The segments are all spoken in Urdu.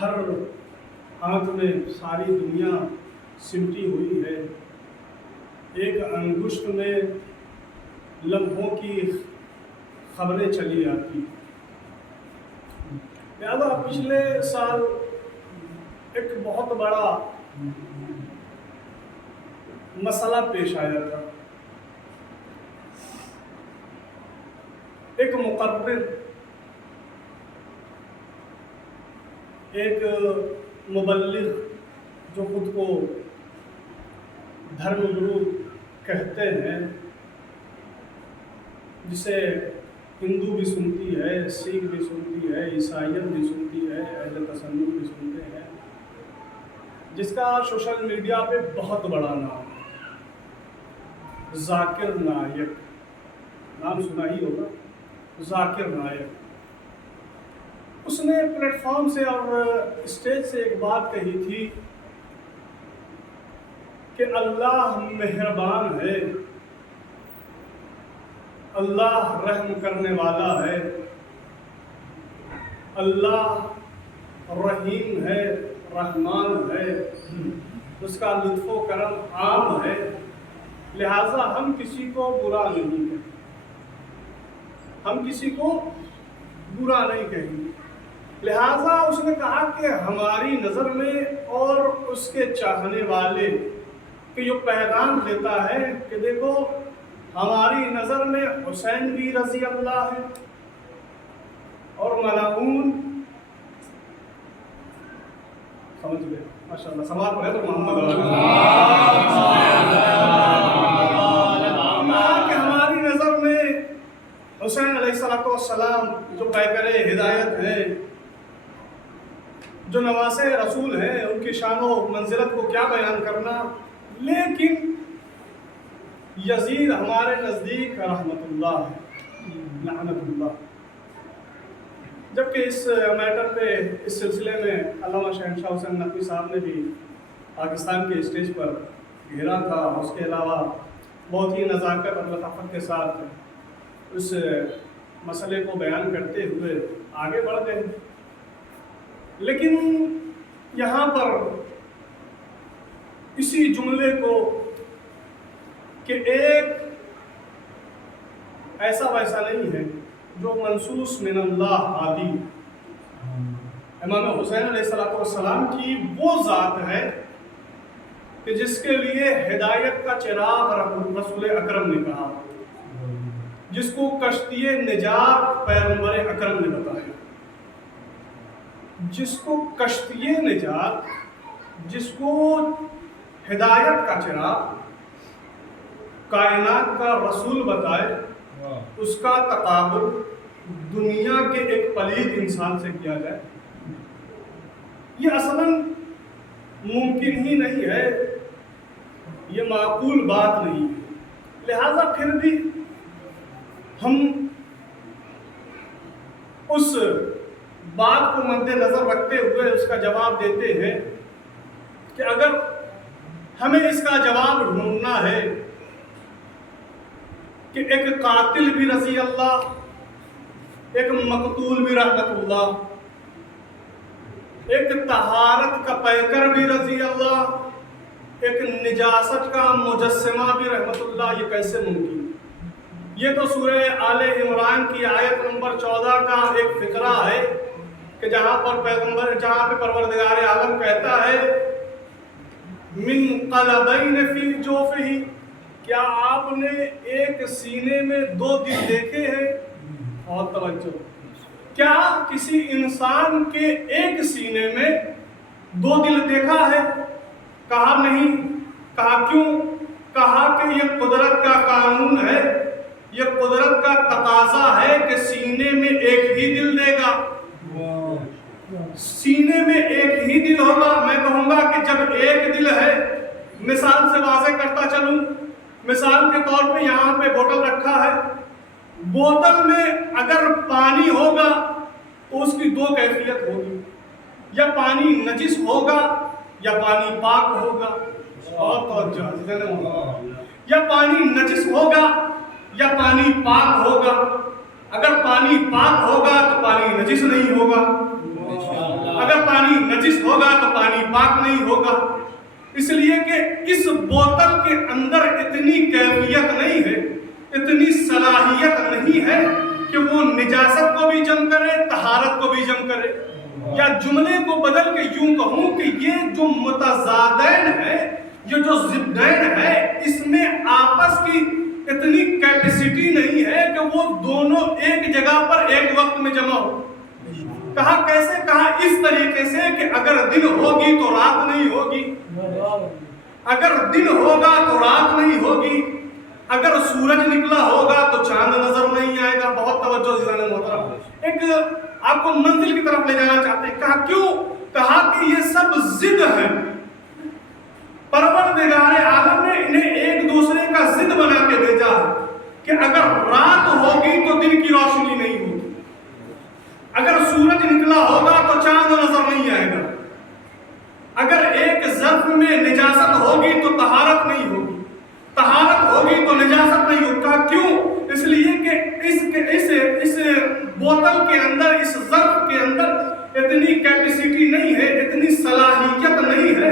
ہر آنکھ میں ساری دنیا سمٹی ہوئی ہے، ایک انگشت میں لمحوں کی خبریں چلی آتی۔ لہذا پچھلے سال ایک بہت بڑا مسئلہ پیش آیا تھا۔ ایک مقرر، ایک مبلغ جو خود کو دھرم گرو کہتے ہیں، جسے ہندو بھی سنتی ہے، سکھ بھی سنتی ہے، عیسائیت بھی سنتی ہے، اہل تسنن بھی سنتے ہیں، جس کا سوشل میڈیا پہ بہت بڑا نام ہے، ذاکر نائک، نام سنا ہی ہوگا، ذاکر نائک۔ اس نے پلیٹ فارم سے اور اسٹیج سے ایک بات کہی تھی کہ اللہ مہربان ہے، اللہ رحم کرنے والا ہے، اللہ رحیم ہے، رحمان ہے، اس کا لطف و کرم عام ہے، لہٰذا ہم کسی کو برا نہیں کہیں، ہم کسی کو برا نہیں کہیں گے۔ لہٰذا اس نے کہا کہ ہماری نظر میں اور اس کے چاہنے والے کہ جو پیغام دیتا ہے کہ دیکھو ہماری نظر میں حسین بھی رضی اللہ ہے اور ملعون، سمجھ گئے ماشاء اللہ، سماعت پڑھے تو محمد کہ ہماری نظر میں حسین علیہ السلام جو پیکر ہدایت ہیں، جو نواسے رسول ہیں، ان کی شان و منزلت کو کیا بیان کرنا، لیکن یزید ہمارے نزدیک رحمت اللہ ہے، لعنت اللہ۔ جبکہ اس میٹر پہ، اس سلسلے میں علامہ شہنشاہ حسین نقوی صاحب نے بھی پاکستان کے اسٹیج پر گھیرا تھا، اس کے علاوہ بہت ہی نزاکت اور لطافت کے ساتھ اس مسئلے کو بیان کرتے ہوئے آگے بڑھ گئے۔ لیکن یہاں پر اسی جملے کو کہ ایک ایسا ویسا نہیں ہے جو منصوص من اللہ عادی، امام حسین علیہ السلام کی وہ ذات ہے کہ جس کے لیے ہدایت کا چراغ رسول اکرم نے کہا، جس کو کشتی نجات پیغمبر اکرم نے بتایا، جس کو کشتی نجات، جس کو ہدایت کا چراغ کائنات کا رسول بتائے، اس کا تقابل دنیا کے ایک پلید انسان سے کیا جائے، یہ اصلاً ممکن ہی نہیں ہے، یہ معقول بات نہیں ہے۔ لہذا پھر بھی ہم اس بات کو مد نظر رکھتے ہوئے اس کا جواب دیتے ہیں کہ اگر ہمیں اس کا جواب ڈھونڈنا ہے کہ ایک قاتل بھی رضی اللہ، ایک مقتول بھی رحمت اللہ، ایک طہارت کا پیکر بھی رضی اللہ، ایک نجاست کا مجسمہ بھی رحمت اللہ، یہ کیسے ممکن؟ یہ تو سورہ آل عمران کی آیت نمبر 14 کا ایک فقرہ ہے کہ جہاں پہ پروردگار عالم کہتا ہے من قلبین فی جوفہ، کیا آپ نے ایک سینے میں دو دل دیکھے ہیں؟ اور توجہ، کیا کسی انسان کے ایک سینے میں دو دل دیکھا ہے؟ کہا نہیں۔ کہا کیوں؟ کہا کہ یہ قدرت کا قانون ہے، یہ قدرت کا تقاضا ہے کہ سینے میں ایک ہی دل دے گا، سینے میں ایک ہی دل ہوگا۔ میں کہوں گا کہ جب ایک دل ہے، مثال سے واضح کرتا چلوں، مثال کے طور پہ یہاں پہ بوتل رکھا ہے، بوتل میں اگر پانی ہوگا تو اس کی دو کیفیت ہوگی، یا پانی نجس ہوگا یا پانی پاک ہوگا، یا پانی نجس ہوگا یا پانی پاک ہوگا۔ اگر پانی پاک ہوگا تو پانی نجس نہیں ہوگا، اگر پانی پاک نہیں ہوگا، اس لیے کہ اس بوتل کے اندر اتنی کیفیت نہیں ہے، اتنی صلاحیت نہیں ہے کہ وہ نجاست کو بھی جمع کرے، طہارت کو بھی جمع کرے۔ یا جملے کو بدل کے یوں کہوں کہ یہ جو متضادین ہے، یہ جو ضدین ہے، اس میں آپس کی اتنی کیپیسٹی نہیں ہے کہ وہ دونوں ایک جگہ پر ایک وقت میں جمع ہو۔ کہا کیسے؟ کہا اس طریقے سے کہ اگر دن ہوگی تو رات نہیں ہوگی، اگر دن ہوگا تو رات نہیں ہوگی، اگر سورج نکلا ہوگا تو چاند نظر نہیں آئے گا۔ بہت توجہ سے محترم، ایک آپ کو منزل کی طرف لے جانا چاہتے ہیں۔ کہا کیوں؟ کہا کہ یہ سب ضد ہیں، پروردگار عالم نے انہیں ایک دوسرے کا ضد بنا کے بھیجا ہے کہ اگر رات ہوگی تو دن کی روشنی نہیں ہوگی، اگر سورج نکلا ہوگا تو چاند نظر نہیں آئے گا، اگر ایک ظرف میں نجاست ہوگی تو طہارت نہیں ہوگی، طہارت ہوگی تو نجاست نہیں ہوگی۔ کہا کیوں؟ اس لیے کہ اس بوتل کے اندر، اس ظرف کے اندر اتنی کیپیسٹی نہیں ہے، اتنی صلاحیت نہیں ہے،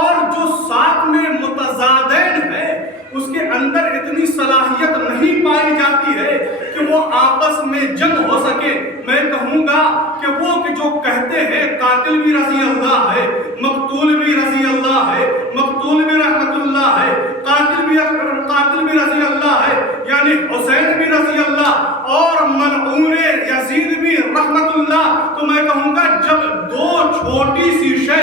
اور جو ساتھ میں متضادین ہے اس کے اندر اتنی صلاحیت نہیں پائی جاتی ہے کہ وہ آپس میں جنگ ہو سکے۔ میں کہوں گا کہ وہ کہ جو کہتے ہیں قاتل بھی رضی اللہ ہے، مقتول بھی رضی اللہ ہے، مقتول بھی رحمت اللہ ہے، قاتل بھی رضی اللہ ہے، یعنی حسین بھی رضی اللہ اور ملعون یزید بھی رحمت اللہ، تو میں کہوں گا جب دو چھوٹی سی شے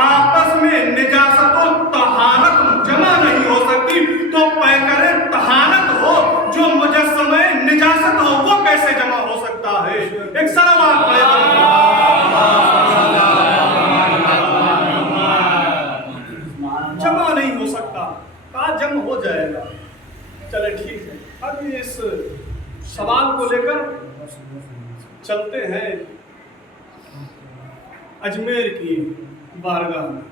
آپس میں نجاست و طہارت جمع نہیں ہو سکتی تو پیکر طہارت ہو جو مجسمہ نجاست ہو وہ کیسے جمع ہو سکتا ہے؟ ایک صلوات پڑھے جمع نہیں ہو سکتا۔ کہا جمع ہو جائے گا، چلے ٹھیک ہے۔ اب اس سوال کو لے کر چلتے ہیں اجمیر کی بارگاہ میں،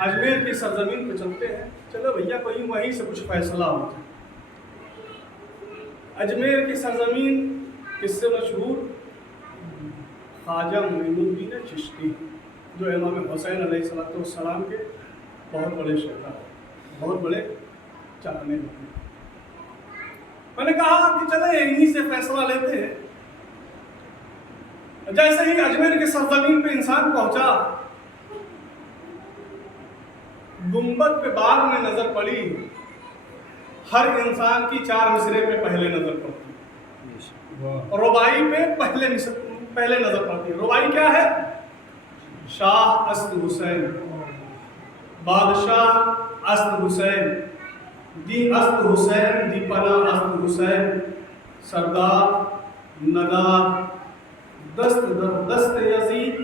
اجمیر کی سرزمین پہ چلتے ہیں۔ چلو بھیا کوئی وہیں سے کچھ فیصلہ ہو جائے۔ اجمیر کی سرزمین کس سے مشہور؟ خواجہ معین الدین چشتی، جو امام حسین علیہ السلام کے بہت بڑے شیخ، بہت بڑے چاہنے والے۔ میں نے کہا کہ چلے انہی سے فیصلہ لیتے ہیں۔ جیسے ہی اجمیر کے سرزمین پہ انسان پہنچا، گنبد پہ بعد میں نظر پڑی، ہر انسان کی 4 مصرے پہ پہلے نظر پڑتی، ربائی پہ پہلے نظر پڑتی۔ ربائی کیا ہے؟ شاہ اسد حسین، بادشاہ اسد حسین، دی اسد حسین، دی پناہ اسد حسین، سردار ندار، دست در دست یزید،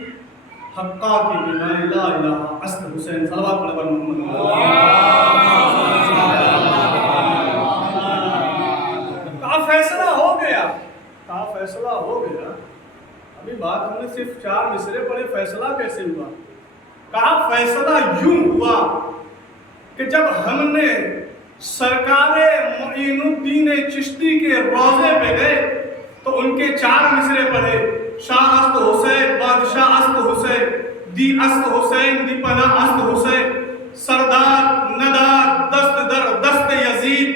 حقا کی بنائے لا الہ اسد حسین۔ صلوات پڑھے بر محمد۔ کہا فیصلہ ہو گیا، کہا فیصلہ ہو گیا۔ ابھی بات ہم نے صرف 4 مصرے پڑھے، فیصلہ کیسے ہوا؟ کہا فیصلہ یوں ہوا کہ جب ہم نے سرکار معین الدین چشتی کے روضے پہ گئے تو ان کے 4 مصرے پڑھے، شاہ اسد حسین، بادشاہ اسد حسین، دی اسد حسین، دی پناہ اسد حسین، سردار ندار، دست در دست یزید،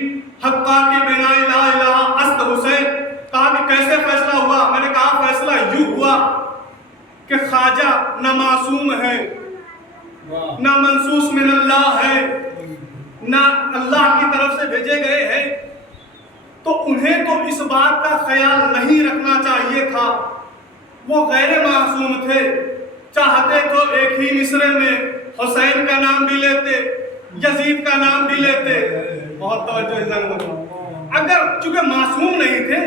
حقا کی بنائے لا الہ اسد حسین۔ کہا کہ کیسے فیصلہ ہوا؟ میں نے کہا فیصلہ یوں ہوا کہ خواجہ نہ معصوم ہے، نہ منصوص من اللہ ہے، نہ اللہ کی طرف سے بھیجے گئے ہیں، تو انہیں تو اس بات کا خیال نہیں رکھنا چاہیے تھا۔ وہ غیر معصوم تھے، چاہتے تو ایک ہی مصرے میں حسین کا نام بھی لیتے، یزید کا نام بھی لیتے۔ بہت توجہ۔ اگر چونکہ معصوم نہیں تھے،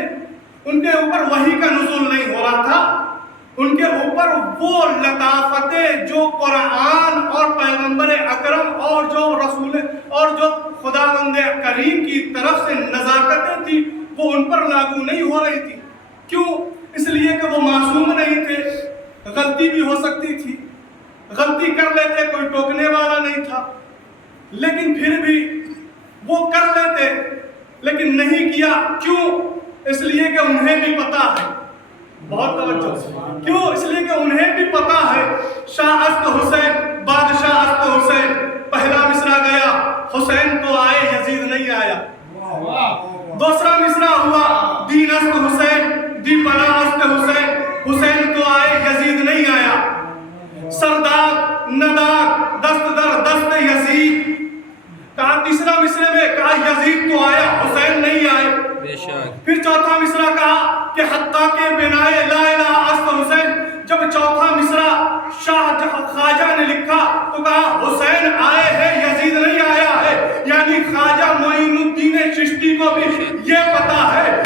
ان کے اوپر وحی کا نزول نہیں ہو رہا تھا، ان کے اوپر وہ لطافتیں جو قرآن اور پیغمبر اکرم اور جو رسول اور جو خداوند کریم کی طرف سے نزاکتیں تھی وہ ان پر لاگو نہیں ہو رہی تھی۔ کیوں؟ اس لیے کہ وہ معصوم نہیں تھے، غلطی بھی ہو سکتی تھی، غلطی کر لیتے، کوئی ٹوکنے والا نہیں تھا، لیکن پھر بھی وہ کر لیتے، لیکن نہیں کیا۔ کیوں؟ اس لیے کہ انہیں بھی پتا ہے، بہت توجہ، کیوں؟ اس لیے کہ انہیں بھی پتا ہے شاہ است حسین بادشاہ است حسین. پہلا مصرع گیا حسین تو آئے یزید نہیں آیا. دوسرا مصرع ہوا دین است حسین دی پناہ است حسین حسین تو آئے یزید نہیں آیا. سردار ندار دست در دست یزید. کہا تیسرا مصرع میں کہا یزید تو آیا حسین نہیں آئے. پھر چوتھا مصرع کہا کہ حتیٰ کہ بنائے لا الہ است حسین. جب چوتھا مصرع شاہ خواجہ نے لکھا تو کہا حسین آئے ہیں یزید نہیں آیا ہے. یعنی خواجہ معین الدین چشتی کو بھی یہ پتا ہے